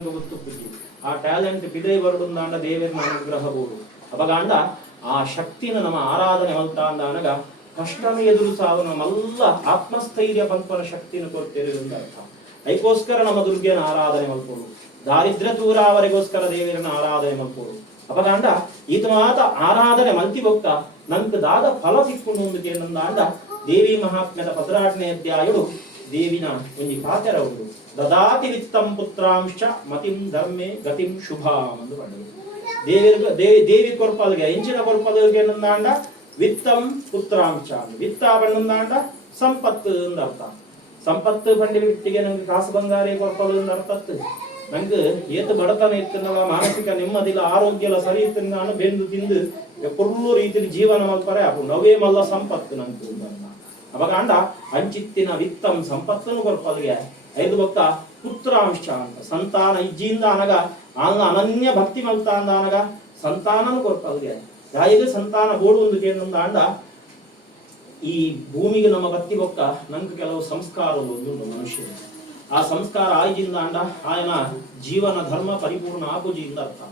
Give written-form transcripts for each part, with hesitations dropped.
ఆ టాలెంట్ బిడై వరుడుందాండ దేవేర్న అనుగ్రహబోడు అపగాండ ఆ శక్తిని నమ ఆరాధన మల్తాండ అనగా కష్టం ఎదురు సాగున మల్ల ಆತ್ಮಸ್ಥೈರ್ಯ ಪಂಪನ ಶಕ್ತಿನ ಕೊಡ್ತಿರುವುದರಿಂದ ಅರ್ಥ ಐಕೋಸ್ಕರ ನಮ್ಮ ದುರ್ಗೆನ ಆರಾಧನೆ ಮಲ್ಪೋಡು ದಾರಿದ್ರ್ಯ ದೂರಾವರೆಗೋಸ್ಕರ ದೇವರನ್ನ ಆರಾಧನೆ ಮಲ್ಪೋಡು ಅಪಗಾಂಡ ಈತ ಮಾತ ಆರಾಧನೆ ಮಲ್ತಿ ಹೋಗ್ತ ನಂಗೆ ದಾದ ಫಲ ಸಿಕ್ಕೊಂಡು ಮುಂದಕ್ಕೆ ಏನಂದ ದೇವಿ ಮಹಾತ್ಮ್ಯದ 18ನೇ ಅಧ್ಯಾಯಡು ದೇವಿನ ಒಂದು ಪಾತ್ರ ಉಂಟು ದದಾತಿ ವಿತ್ತಂ ಪುತ್ರಾಂಶ ಮತಿಂ ಧರ್ಮೆ ಗತಿಂ ಶುಭಾಂ ಎಂದು ಪಡೆದು ದೇವಿ ಕೊರ್ಪಲ್ಗೆ ಎಂಚಿನ ಕೊರ್ಪಲ್ಗೆ ಏನಂದಾಂಡ ವಿತ್ತಂ ಪುತ್ರಾಂಶ ವಿತ್ತ ಬಣ್ಣಂದಾಂಡ ಸಂಪತ್ತು ಎಂದು ಅರ್ಥ ಸಂಪತ್ತು ಬಂಡಿ ಬಿಟ್ಟಿಗೆ ನಂಗೆ ಕಾಸು ಬಂಗಾರಿ ಕೊರ್ಪಲ್ ಎಂದು ಅರ್ಥತ್ತು ನಂಗೆ ಏತು ಬಡತನ ಇತ್ತನವ ಮಾನಸಿಕ ನೆಮ್ಮದಿಲ್ಲ ಆರೋಗ್ಯ ಸರಿ ಇತ್ತು ನಾನು ಬೆಂದು ತಿಂದು ಕೊರ್ಲು ರೀತಿಯಲ್ಲಿ ಜೀವನ ಮಲ್ಪರೆ ಅಪ್ಪು ನವೇ ಮಲ್ಲ ಸಂಪತ್ತು ನಂಗೆ ಅಪಗಾಂಡ ಅಂಚಿತ್ತಿನ ವಿತ್ತಂ ಸಂಪತ್ತನ್ನು ಕೊರ್ಪಲ್ಗೆ 5 ಭಕ್ತ ಪುತ್ರಾಂಶ ಅಂತ ಸಂತಾನ ಇಜ್ಜಿಯಿಂದ ಅನಗ ಅನನ್ಯ ಭಕ್ತಿ ಮಲ್ತಾ ಅಂದ ಅನಗ ಸಂತಾನನು ಕೊರ್ಪಲ್ಗೆ ಯಾಯಿಗೆ ಸಂತಾನ ಬೋಡು ಒಂದು ಕೇಂದ್ರ ಅಂಡ ಈ ಭೂಮಿಗೆ ನಮ್ಮ ಭಕ್ತಿ ಬೊಕ್ಕ ನಂಗೆ ಕೆಲವು ಸಂಸ್ಕಾರ ಒಂದು ಮನುಷ್ಯ ಆ ಸಂಸ್ಕಾರ ಆಯ್ಜಿಂದ ಅಂಡ ಆಯನ ಜೀವನ ಧರ್ಮ ಪರಿಪೂರ್ಣ ಆಗುಜಿಯಿಂದ ಅರ್ಥ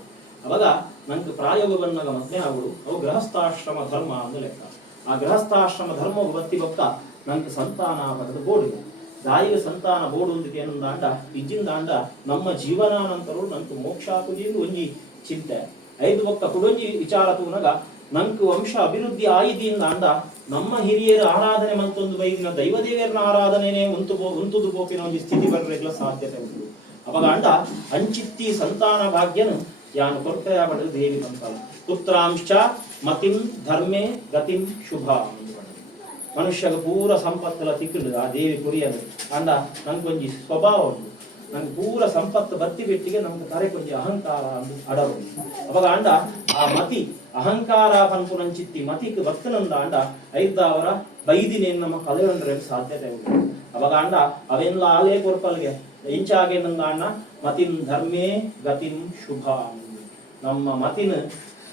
ಅವಾಗ ನಂಗೆ ಪ್ರಾಯೋಗ ಬಂದಾಗ ಮಧ್ಯ ಆಗುಡು ಅವು ಗೃಹಸ್ಥಾಶ್ರಮ ಧರ್ಮ ಅಂದ ಲೆಕ್ಕ ಆ ಗೃಹಸ್ಥಾಶ್ರಮ ಧರ್ಮ ಭಕ್ತಿ ಬೊಕ್ಕ ನಂಗೆ ಸಂತಾನ ಪಡೆದು ಬೋಡಿದೆ ದಾಯಿಗೆ ಸಂತಾನ ಬೋಡು ಒಂದಕ್ಕೆ ಏನಂದಾಂಡ ಇಜ್ಜಿಂದಾಂಡ ನಮ್ಮ ಜೀವನಾನಂತರು ನಂಗೆ ಮೋಕ್ಷ ಆಗುಜಿಂದು ಒಂಜಿ ಚಿಂತೆ 5 ಬೊಕ್ಕ ಕುಡೊಂಜಿ ವಿಚಾರ ತೂನಗ ನಂಗೆ ವಂಶ ಅಭಿವೃದ್ಧಿ ಆಯ್ದಿಯಿಂದ ಅಂಡ ನಮ್ಮ ಹಿರಿಯರ ಆರಾಧನೆ ಮತ್ತೊಂದು ಬೈದಿನ ದೈವದೇವರನ ಆರಾಧನೆನೇ ಉಂತುದು ಬೋಪಿನ ಒಂದು ಸ್ಥಿತಿ ಬರಲಿಕ್ಕೆ ಸಾಧ್ಯತೆ ಉಂಟು ಅವಾಗ ಅಂಡ ಅಂಚಿತ್ತಿ ಸಂತಾನ ಭಾಗ್ಯನು ಯಾನು ಕೊರತೆಯ ಪಡೆದು ದೇವಿ ಬಂತಲ್ಲ ಪುತ್ರಾಂಶ ಮತಿಂ ಧರ್ಮೆ ಗತಿಂ ಶುಭ ಮನುಷ್ಯಗ ಪೂರ ಸಂಪತ್ತೆಲ್ಲ ತಿಕ್ಕಿಡು ಆ ದೇವಿ ಕುರಿಯದು ಅಂಡ ನಂಗೊಂಜಿ ಸ್ವಭಾವ ಉಂಟು ನಂಗೆ ಪೂರ ಸಂಪತ್ತು ಬತ್ತಿ ಬಿಟ್ಟಿಗೆ ನಮ್ಗೆ ತರೆ ಕೊಂಚ ಅಹಂಕಾರ ಅಡರು ಅವಾಗ ಅಂಡ ಆ ಮತಿ ಅಹಂಕಾರ ಪನ್ಪುನಂಚಿತ್ತಿ ಮತಿಗೆ ಭಕ್ತನಂದ ಅಂಡ 5 ಅವರ ಬೈದಿನೇನು ನಮ್ಮ ಕಲೆಯೊಂಡ್ರೆ ಸಾಧ್ಯತೆ ಉಂಟು ಅವಾಗ ಅಂಡ ಅವೆಲ್ಲ ಆಲೇ ಕೊರ್ಪಲ್ಗೆ ಇಂಚಾಗೇನಂದ ಅಣ್ಣ ಮತಿನ್ ಧರ್ಮೇ ಗತಿನ್ ಶುಭ ನಮ್ಮ ಮತಿನ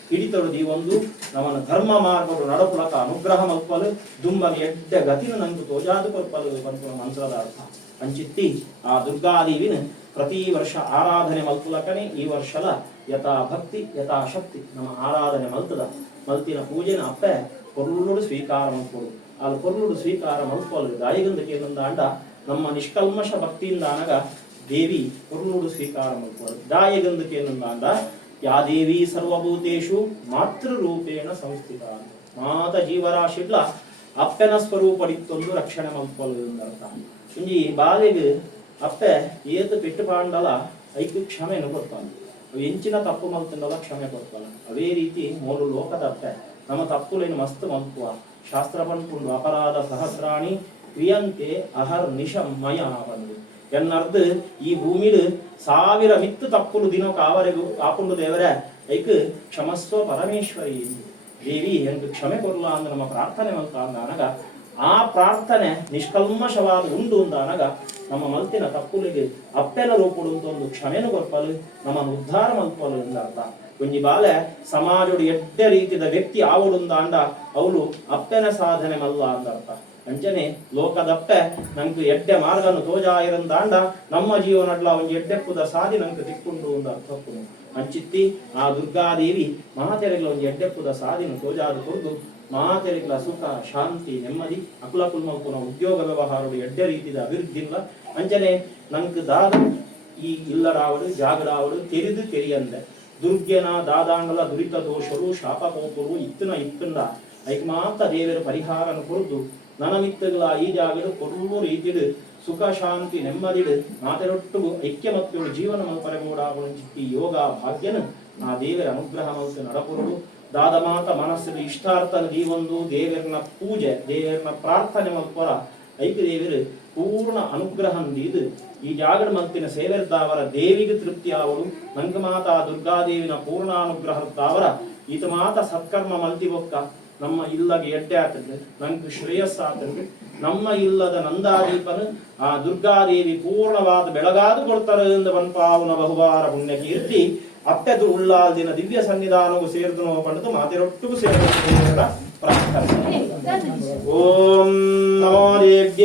ಹಿಡಿತೊಡದಿ ಒಂದು ನಮ್ಮನ ಧರ್ಮ ಮಾರ್ಗಗಳು ನಡಪುಲಕ ಅನುಗ್ರಹ ಮಲ್ಪಲು ದುಂಬನ ಎಡ್ಡ ಗತಿನ ನಂಗೆ ತೋಜಾದು ಕೊರ್ಪಲು ಪನ್ಪುನ ಮಂತ್ರದ ಅರ್ಥ ಅಂಚಿತ್ತಿ ಆ ದುರ್ಗಾದೇವಿನ ಪ್ರತಿ ವರ್ಷ ಆರಾಧನೆ ಮಲ್ಪುಲಕನೆ ಈ ವರ್ಷದ ಯಥಾ ಭಕ್ತಿ ಯಥಾ ಶಕ್ತಿ ನಮ್ಮ ಆರಾಧನೆ ಮಲ್ತದ ಮಲ್ತಿನ ಪೂಜೆನ ಅಪ್ಪೆ ಪೊರ್ಲುಡು ಸ್ವೀಕಾರ ಮಲ್ಪೋಡು ಅಲ್ಲಿ ಪೊರ್ಲುಡು ಸ್ವೀಕಾರ ಮಲ್ಪಲು ದಾಯಿಗಂದಕ್ಕೆ ಏನಂದ ಅಂಡ ನಮ್ಮ ನಿಷ್ಕಲ್ಮಶ ಭಕ್ತಿಯಿಂದ ಅನಗ ದೇವಿ ಪೊರ್ಲುಡು ಸ್ವೀಕಾರ ಮಲ್ಪೋಡು ದಾಯಿಗಂದಕ್ಕೆ ಏನಂದ ಅಂಡ ಯಾ ದೇವಿ ಸರ್ವಭೂತೇಶು ಮಾತೃರೂಪೇಣ ಸಂಸ್ಥಿತ ಮಾತ ಜೀವರಾಶಿಡ್ಲ ಅಪ್ಪನ ಸ್ವರೂಪಡಿತ್ತೊಂದು ರಕ್ಷಣೆ ಮಲ್ಪಲು ಎಂದರ್ಥ ಇಂಜಿ ಬಾಲೆಗೆ ಅಪ್ಪೆ ಏತು ಪೆಟ್ಟು ಪಾಂಡಲ ಐಕು ಕ್ಷಮೆಯನ್ನು ಕೊಡ್ತಾನೆ ಅವು ಎಂಚಿನ ತಪ್ಪು ಮಲ್ತಿಂದಲ್ಲ ಕ್ಷಮೆ ಕೊಡ್ತಾನೆ ಅವೇ ರೀತಿ 3 ಲೋಕದ ಅಪ್ಪೆ ನಮ್ಮ ತಪ್ಪುಲೇನು ಮಸ್ತ್ ಮಲ್ಪುವ ಶಾಸ್ತ್ರ ಪಂಪುಂಡು ಅಪರಾಧ ಸಹಸ್ರಾಣಿ ಕ್ರಿಯಂತೆ ಅಹರ್ ನಿಶಂ ಮಯ ಬಂದು ಎನ್ನರ್ದು ಈ ಭೂಮಿಡು 1000 ಮಿತ್ತು ತಪ್ಪುಲು ದಿನಕ್ಕೆ ಆವರೆಗೂ ಆಪುಂಡು ದೇವರೇ ಐಕ್ ಕ್ಷಮಸ್ವ ಪರಮೇಶ್ವರಿ ದೇವಿ ಎಂಟು ಕ್ಷಮೆ ಕೊಡಲ್ಲ ಅಂದ್ರೆ ನಮ್ಮ ಪ್ರಾರ್ಥನೆ ಮಲ್ತ ಅಂದನಗ ಆ ಪ್ರಾರ್ಥನೆ ನಿಷ್ಕಲ್ಮಶವಾದ ಉಂಡು ಅಂದನಗ ನಮ್ಮ ಮಲ್ತಿನ ತಪ್ಪುಲಿಗೆ ಅಪ್ಪೆನ ರೂಪುಡು ಅಂತ ಒಂದು ಕ್ಷಮೆನು ಕೊರ್ಪಲು ನಮ್ಮನ್ನು ಉದ್ಧಾರ ಮಲ್ಪಲು ಎಂದರ್ಥ ಒಂಜಿ ಬಾಲೆ ಸಮಾಜೋಡು ಎಡ್ಡ ರೀತಿಯ ವ್ಯಕ್ತಿ ಆವಡುಂದ ಅಂಡ ಅವಳು ಅಪ್ಪೆನ ಸಾಧನೆ ಮಲ್ಲ ಅಂದರ್ಥ ಅಂಚನೆ ಲೋಕದಪ್ಪೆ ನಂಗೆ ಎಡ್ಡೆ ಮಾರ್ಗನು ತೋಜಾಯಿರಂದಾಂಡ ನಮ್ಮ ಜೀವನಡ್ಲ ಒಂದು ಎಡ್ಡೆಪ್ಪುದ ಸಾದಿ ನಂಗೆ ತಿಕ್ಕೊಂಡು ಒಂದು ಅರ್ಥಪ್ಪು ಅಂಚಿತ್ತಿ ಆ ದುರ್ಗಾದೇವಿ ಮಾತೆರೆಗಳ ಒಂದು ಎಡ್ಡೆಪ್ಪುದ ಸಾದಿನ ತೋಜಾದ ಕೊರ್ದು ಮಾತೆರೆಗಳ ಸುಖ ಶಾಂತಿ ನೆಮ್ಮದಿ ಅಕುಲ ಕುಲ್ಮಲ್ಪುನ ಉದ್ಯೋಗ ವ್ಯವಹಾರಗಳು ಎಡ್ಡೆ ರೀತಿಯ ಅಭಿವೃದ್ಧಿ ಇಲ್ಲ ಅಂಚನೆ ನಂಗೆ ದಾದ ಈ ಇಲ್ಲರಾವಡು ಜಾಗಡಾವಡು ತೆರಿಯಂದೆ ದುರ್ಗೆನ ದಾದಾಂಡಲ ದುರಿತ ದೋಷರು ಶಾಪ ಕೋಪರು ಇತ್ತಂದ ಐಕ್ ಮಾತ ದೇವರ ಪರಿಹಾರನ ಕೊರ್ದು ನನಮಿತ್ತಗಳ ಈ ಜಾಗಡು ಕೊರ್ಲು ರೀತಿಡು ಸುಖ ಶಾಂತಿ ನೆಮ್ಮದಿಡು ಮಾತೆರೊಟ್ಟು ಐಕ್ಯ ಮತ್ತು ಜೀವನ ಮಲ್ಪರಗೂಡಾಗುಂಚಿತ್ತಿ ಯೋಗ ಭಾಗ್ಯನ ಆ ದೇವರ ಅನುಗ್ರಹ ಮಲ್ತು ನಡಪುರುಡು ದಾದ ಮಾತ ಮನಸ್ಸಿನ ಇಷ್ಟಾರ್ಥನ ದೀವೊಂದು ದೇವರನ ಪೂಜೆ ದೇವರನ ಪ್ರಾರ್ಥನೆ ಮಲ್ಪರ ಐಕ ದೇವರು ಪೂರ್ಣ ಅನುಗ್ರಹಂದಿದು ಈ ಜಾಗಡ ಮಲ್ತಿನ ಸೇವೆರ್ದಾವರ ದೇವಿಗೆ ತೃಪ್ತಿ ಆವಡು ನಂಗೆ ಮಾತ ದುರ್ಗಾದೇವಿನ ಪೂರ್ಣ ಅನುಗ್ರಹದಾವರ ಈತ ಮಾತ ಸತ್ಕರ್ಮ ಮಲ್ತಿ ಬೊಕ್ಕ ನಮ್ಮ ಇಲ್ಲಗೆ ಎಡ್ಡೆ ಆತಂದ್ರೆ ನಂಗೆ ಶ್ರೇಯಸ್ಸ ಆತಂದ್ರೆ ನಮ್ಮ ಇಲ್ಲದ ನಂದಾದೀಪನ ಆ ದುರ್ಗಾದೇವಿ ಪೂರ್ಣವಾದ ಬೆಳಗಾದು ಕೊಡ್ತಾರೆ ಎಂದು ಬನ್ಪಾವನ ಬಹುವಾರ ಪುಣ್ಯ ಕೀರ್ತಿ ಅಪ್ಪೆದು ಉಳ್ಳಾದಿನ ದಿವ್ಯ ಸನ್ನಿಧಾನವು ಸೇರಿದು ಪಡೆದು ಮಾತೆರೊಟ್ಟಿಗೂ ಸೇರಿದ ಪ್ರಾರ್ಥನೆ ಓಂ ನಮೋ ದೇವ್ಯ